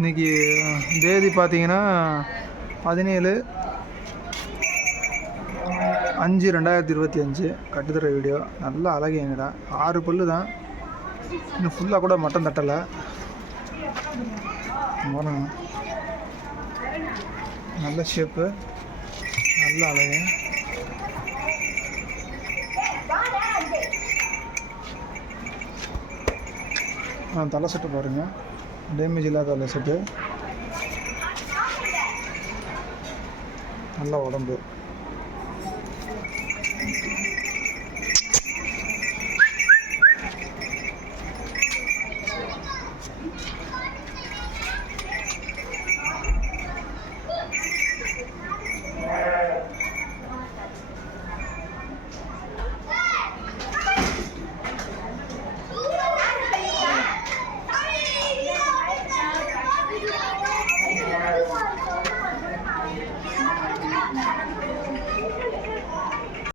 இன்னைக்கு தேதி பார்த்தீங்கன்னா பதினேழு அஞ்சு ரெண்டாயிரத்தி இருபத்தி அஞ்சு. கட்டுத்தர வீடியோ. நல்லா அழகுங்கடா ஆறு பல்லு தான். இன்னும் ஃபுல்லாக கூட மட்டன் தட்டலை. பாருங்க நல்ல ஷேப்பு நல்ல அழகு. ஆ தலை சட்டை பாருங்கள் டேமேஜ் இல்லாத லெசட்டு நல்ல உடம்பு.